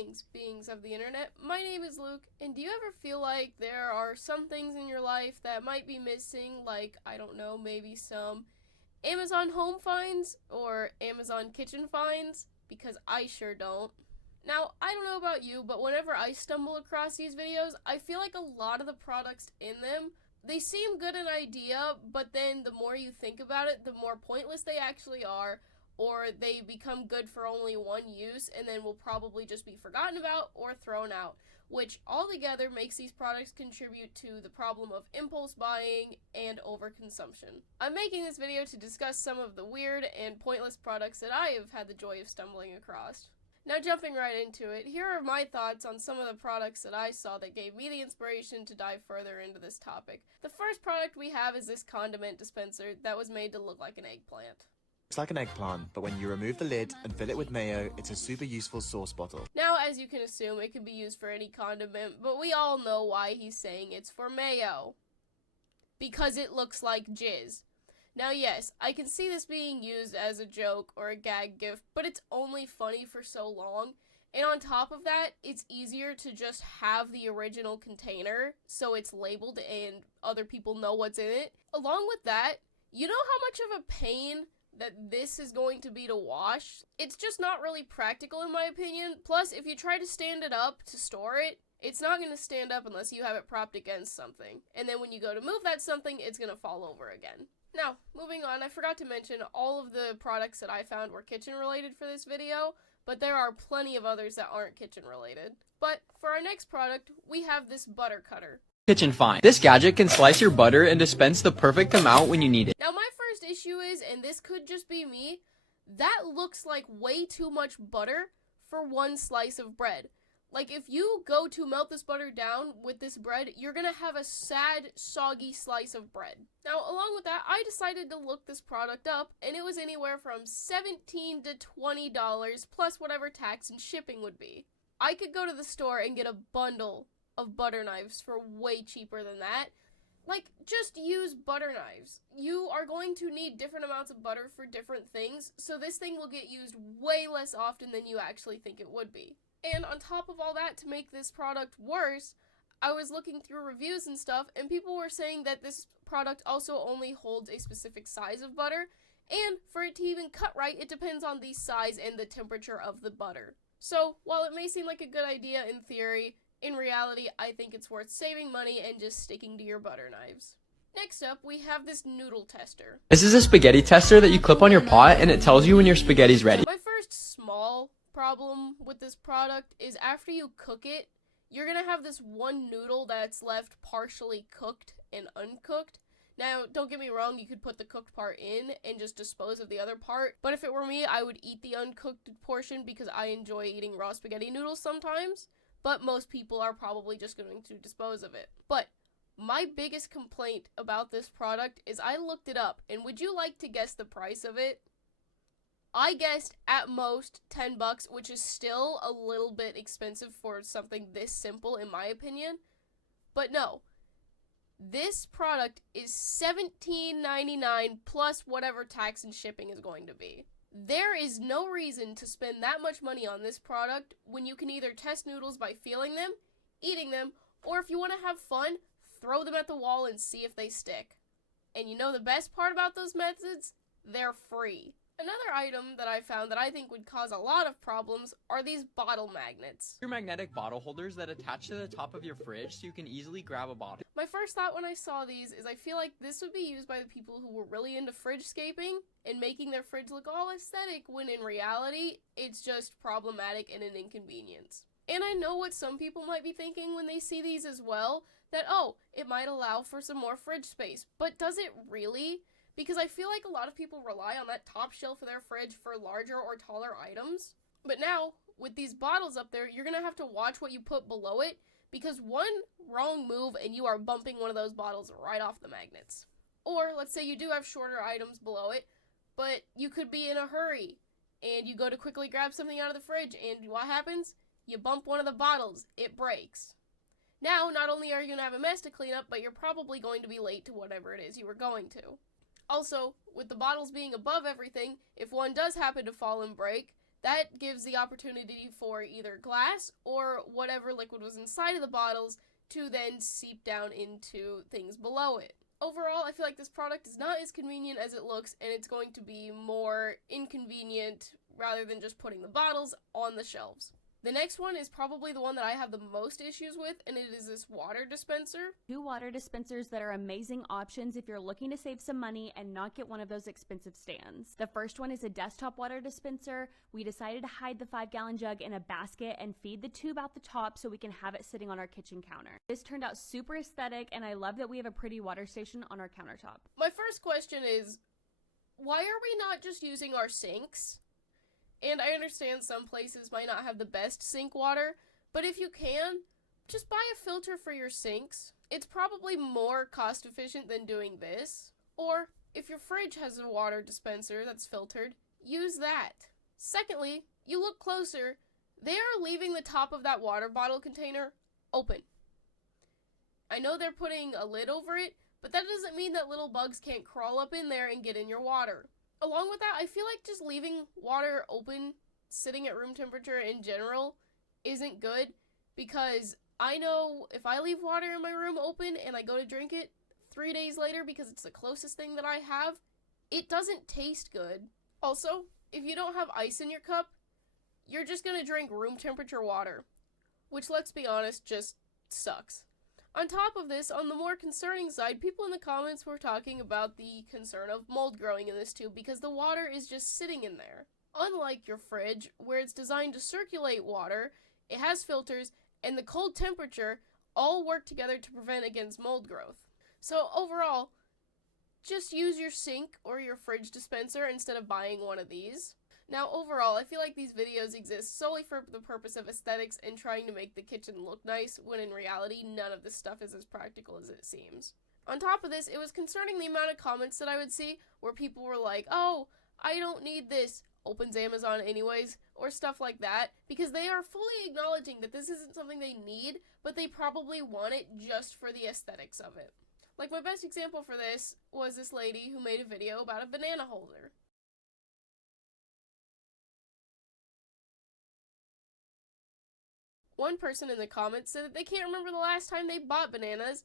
Greetings, beings of the internet. My name is Luke, and do you ever feel like there are some things in your life that might be missing, like, I don't know, maybe some Amazon home finds or Amazon kitchen finds? Because I sure don't. Now, I don't know about you, but whenever I stumble across these videos, I feel like a lot of the products in them, they seem good in idea, but then the more you think about it, the more pointless they actually are, or they become good for only one use and then will probably just be forgotten about or thrown out, which altogether makes these products contribute to the problem of impulse buying and overconsumption. I'm making this video to discuss some of the weird and pointless products that I have had the joy of stumbling across. Now, jumping right into it, here are my thoughts on some of the products that I saw that gave me the inspiration to dive further into this topic. The first product we have is this condiment dispenser that was made to look like an eggplant. It's like an eggplant, but when you remove the lid and fill it with mayo, it's a super useful sauce bottle. Now, as you can assume, it can be used for any condiment, but we all know why he's saying it's for mayo. Because it looks like jizz. Now, yes, I can see this being used as a joke or a gag gift, but it's only funny for so long. And on top of that, it's easier to just have the original container, so it's labeled and other people know what's in it. Along with that, you know how much of a pain that this is going to be to wash? It's just not really practical in my opinion. Plus, if you try to stand it up to store it, it's not going to stand up unless you have it propped against something. And then when you go to move that something, it's going to fall over again. Now, moving on, I forgot to mention all of the products that I found were kitchen related for this video, but there are plenty of others that aren't kitchen related. But for our next product, we have this butter cutter. Kitchen find. This gadget can slice your butter and dispense the perfect amount when you need it. Now, my first issue is, and this could just be me, that looks like way too much butter for one slice of bread. Like, if you go to melt this butter down with this bread, you're gonna have a sad, soggy slice of bread. Now, along with that, I decided to look this product up, and it was anywhere from $17 to $20 plus whatever tax and shipping would be. I could go to the store and get a bundle of butter knives for way cheaper than that. Like, just use butter knives. You are going to need different amounts of butter for different things, so this thing will get used way less often than you actually think it would be. And on top of all that, to make this product worse, I was looking through reviews and stuff, and people were saying that this product also only holds a specific size of butter, and for it to even cut right, it depends on the size and the temperature of the butter. So, while it may seem like a good idea in theory, in reality, I think it's worth saving money and just sticking to your butter knives. Next up, we have this noodle tester. This is a spaghetti tester that you clip on your pot and it tells you when your spaghetti's ready. My first small problem with this product is after you cook it, you're gonna have this one noodle that's left partially cooked and uncooked. Now, don't get me wrong, you could put the cooked part in and just dispose of the other part, but if it were me, I would eat the uncooked portion because I enjoy eating raw spaghetti noodles sometimes, but most people are probably just going to dispose of it. But my biggest complaint about this product is I looked it up, and would you like to guess the price of it? I guessed at most $10, which is still a little bit expensive for something this simple in my opinion. But no, this product is $17.99 plus whatever tax and shipping is going to be. There is no reason to spend that much money on this product when you can either test noodles by feeling them, eating them, or if you want to have fun, throw them at the wall and see if they stick. And you know the best part about those methods? They're free. Another item that I found that I think would cause a lot of problems are these bottle magnets. Your magnetic bottle holders that attach to the top of your fridge so you can easily grab a bottle. My first thought when I saw these is I feel like this would be used by the people who were really into fridge-scaping and making their fridge look all aesthetic when in reality, it's just problematic and an inconvenience. And I know what some people might be thinking when they see these as well, that oh, it might allow for some more fridge space, but does it really? Because I feel like a lot of people rely on that top shelf of their fridge for larger or taller items. But now, with these bottles up there, you're gonna have to watch what you put below it, because one wrong move and you are bumping one of those bottles right off the magnets. Or, let's say you do have shorter items below it, but you could be in a hurry, and you go to quickly grab something out of the fridge, and what happens? You bump one of the bottles, it breaks. Now, not only are you gonna have a mess to clean up, but you're probably going to be late to whatever it is you were going to. Also, with the bottles being above everything, if one does happen to fall and break, That gives the opportunity for either glass or whatever liquid was inside of the bottles to then seep down into things below it. Overall, I feel like this product is not as convenient as it looks, and it's going to be more inconvenient rather than just putting the bottles on the shelves. The next one is probably the one that I have the most issues with, and it is this water dispenser. 2 water dispensers that are amazing options if you're looking to save some money and not get one of those expensive stands. The first one is a desktop water dispenser. We decided to hide the 5-gallon jug in a basket and feed the tube out the top so we can have it sitting on our kitchen counter. This turned out super aesthetic, and I love that we have a pretty water station on our countertop. My first question is, why are we not just using our sinks? And I understand some places might not have the best sink water, but if you can, just buy a filter for your sinks. It's probably more cost efficient than doing this. Or, if your fridge has a water dispenser that's filtered, use that. Secondly, you look closer, they are leaving the top of that water bottle container open. I know they're putting a lid over it, but that doesn't mean that little bugs can't crawl up in there and get in your water. Along with that, I feel like just leaving water open, sitting at room temperature in general, isn't good, because I know if I leave water in my room open and I go to drink it 3 days later because it's the closest thing that I have, it doesn't taste good. Also, if you don't have ice in your cup, you're just gonna drink room temperature water, which, let's be honest, just sucks. On top of this, on the more concerning side, people in the comments were talking about the concern of mold growing in this tube because the water is just sitting in there. Unlike your fridge, where it's designed to circulate water, it has filters, and the cold temperature all work together to prevent against mold growth. So overall, just use your sink or your fridge dispenser instead of buying one of these. Now, overall, I feel like these videos exist solely for the purpose of aesthetics and trying to make the kitchen look nice, when in reality, none of this stuff is as practical as it seems. On top of this, it was concerning the amount of comments that I would see where people were like, oh, I don't need this, opens Amazon anyways, or stuff like that, because they are fully acknowledging that this isn't something they need, but they probably want it just for the aesthetics of it. Like, my best example for this was this lady who made a video about a banana holder. One person in the comments said that they can't remember the last time they bought bananas,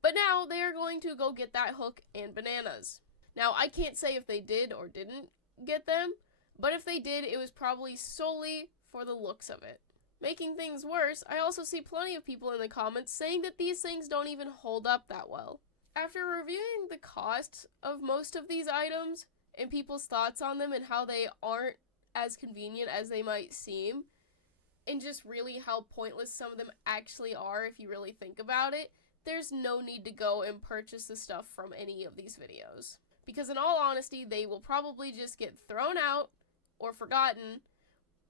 but now they are going to go get that hook and bananas. Now, I can't say if they did or didn't get them, but if they did, it was probably solely for the looks of it. Making things worse, I also see plenty of people in the comments saying that these things don't even hold up that well. After reviewing the costs of most of these items and people's thoughts on them and how they aren't as convenient as they might seem, and just really how pointless some of them actually are if you really think about it, there's no need to go and purchase the stuff from any of these videos. Because in all honesty, they will probably just get thrown out, or forgotten,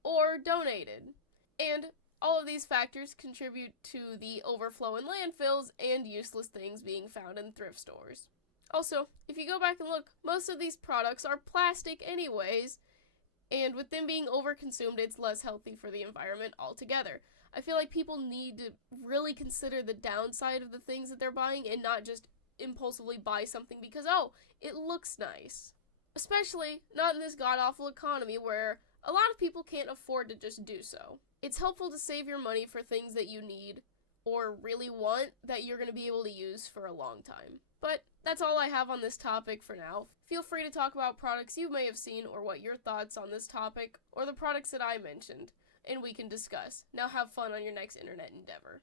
or donated. And all of these factors contribute to the overflow in landfills and useless things being found in thrift stores. Also, if you go back and look, most of these products are plastic anyways, and with them being overconsumed, it's less healthy for the environment altogether. I feel like people need to really consider the downside of the things that they're buying and not just impulsively buy something because, oh, it looks nice. Especially not in this god-awful economy where a lot of people can't afford to just do so. It's helpful to save your money for things that you need or really want that you're going to be able to use for a long time. But that's all I have on this topic for now. Feel free to talk about products you may have seen or what your thoughts on this topic or the products that I mentioned, and we can discuss. Now have fun on your next internet endeavor.